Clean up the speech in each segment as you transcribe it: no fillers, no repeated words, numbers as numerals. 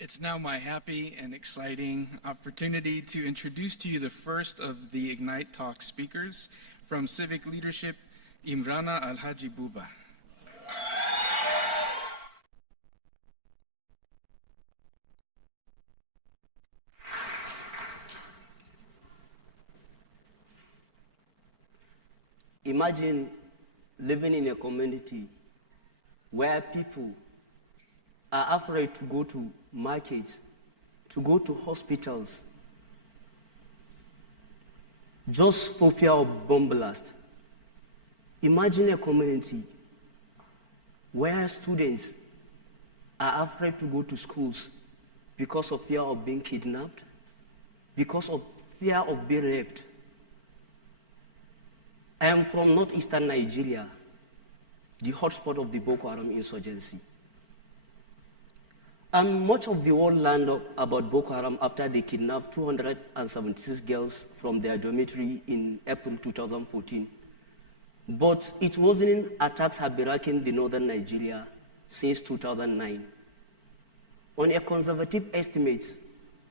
It's now my happy and exciting opportunity to introduce to you the first of the Ignite Talk speakers from Civic Leadership, Imrana Alhaji Buba. Imagine living in a community where people are afraid to go to markets, to go to hospitals, just for fear of bomb blast. Imagine a community where students are afraid to go to schools because of fear of being kidnapped, because of fear of being raped. I am from northeastern Nigeria, the hotspot of the Boko Haram insurgency. And much of the world learned about Boko Haram after they kidnapped 276 girls from their dormitory in April 2014. But it wasn't attacks have been racking the northern Nigeria since 2009. On a conservative estimate,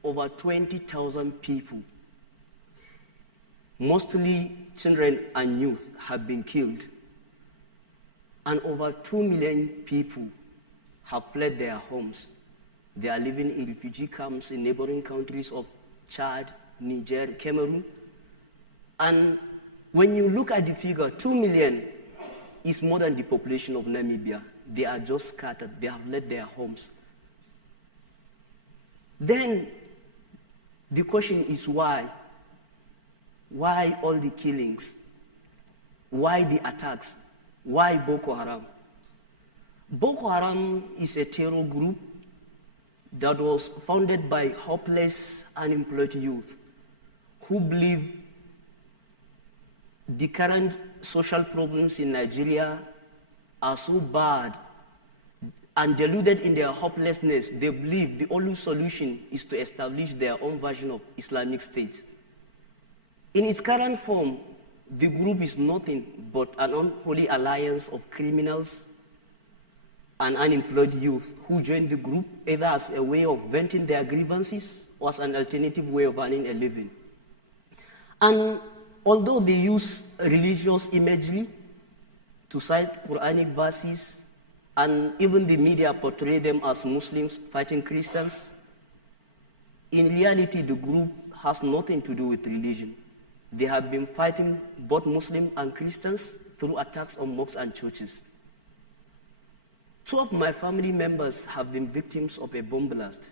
over 20,000 people, mostly children and youth, have been killed. And over 2 million people have fled their homes. They are living in refugee camps in neighboring countries of Chad, Niger, Cameroon. And when you look at the figure, 2 million is more than the population of Namibia. They are just scattered. They have left their homes. Then the question is why? Why all the killings? Why the attacks? Why Boko Haram? Boko Haram is a terror group that was founded by hopeless, unemployed youth who believe the current social problems in Nigeria are so bad, and deluded in their hopelessness, they believe the only solution is to establish their own version of Islamic State. In its current form, the group is nothing but an unholy alliance of criminals and unemployed youth who join the group either as a way of venting their grievances or as an alternative way of earning a living. And although they use religious imagery to cite Quranic verses, and even the media portray them as Muslims fighting Christians, in reality the group has nothing to do with religion. They have been fighting both Muslims and Christians through attacks on mosques and churches. 2 of my family members have been victims of a bomb blast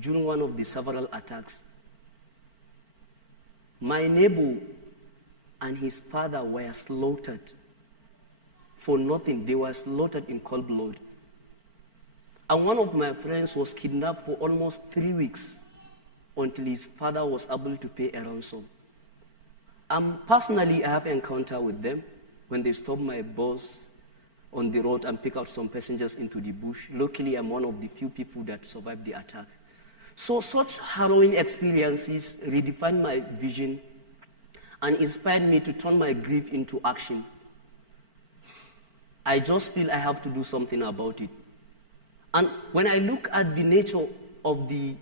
during one of the several attacks. My neighbor and his father were slaughtered for nothing. They were slaughtered in cold blood. And one of my friends was kidnapped for almost 3 weeks until his father was able to pay a ransom. Personally, I have encounter with them when they stop my bus on the road and pick out some passengers into the bush. Luckily, I'm one of the few people that survived the attack. So such harrowing experiences redefined my vision and inspired me to turn my grief into action. I just feel I have to do something about it. And when I look at the nature of the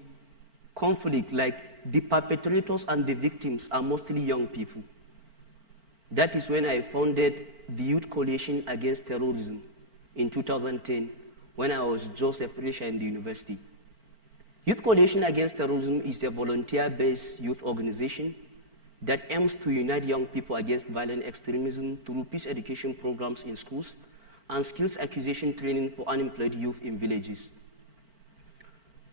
conflict, like the perpetrators and the victims are mostly young people. That is when I founded the Youth Coalition Against Terrorism in 2010, when I was just a fresher in the university. Youth Coalition Against Terrorism is a volunteer-based youth organization that aims to unite young people against violent extremism through peace education programs in schools and skills acquisition training for unemployed youth in villages.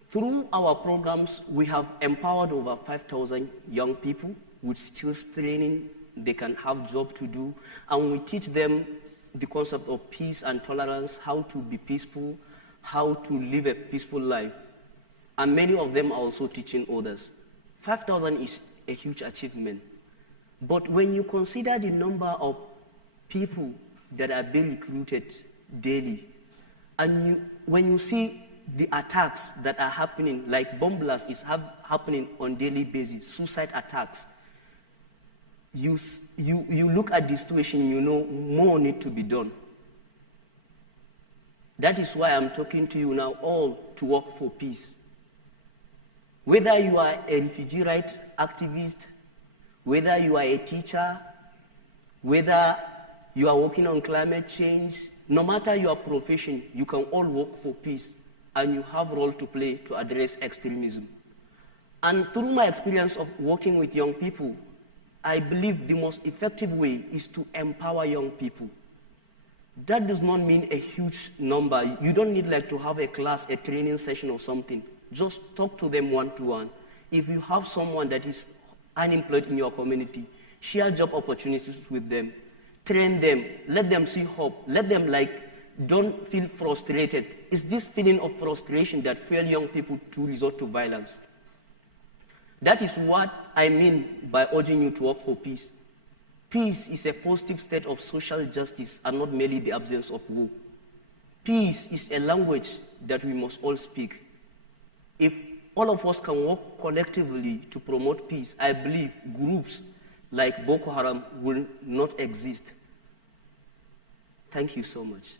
Through our programs, we have empowered over 5,000 young people with skills training. They can have job to do, and we teach them the concept of peace and tolerance, how to be peaceful, how to live a peaceful life. And many of them are also teaching others. 5,000 is a huge achievement. But when you consider the number of people that are being recruited daily, and when you see the attacks that are happening, like bomb blasts is happening on daily basis, suicide attacks, you look at the situation, you know more need to be done. That is why I'm talking to you now all to work for peace. Whether you are a refugee rights activist, whether you are a teacher, whether you are working on climate change, no matter your profession, you can all work for peace, and you have a role to play to address extremism. And through my experience of working with young people, I believe the most effective way is to empower young people. That does not mean a huge number. You don't need like to have a class, a training session or something. Just talk to them one-to-one. If you have someone that is unemployed in your community, share job opportunities with them. Train them, let them see hope, let them don't feel frustrated. It's this feeling of frustration that fuels young people to resort to violence. That is what I mean by urging you to work for peace. Peace is a positive state of social justice and not merely the absence of war. Peace is a language that we must all speak. If all of us can work collectively to promote peace, I believe groups like Boko Haram will not exist. Thank you so much.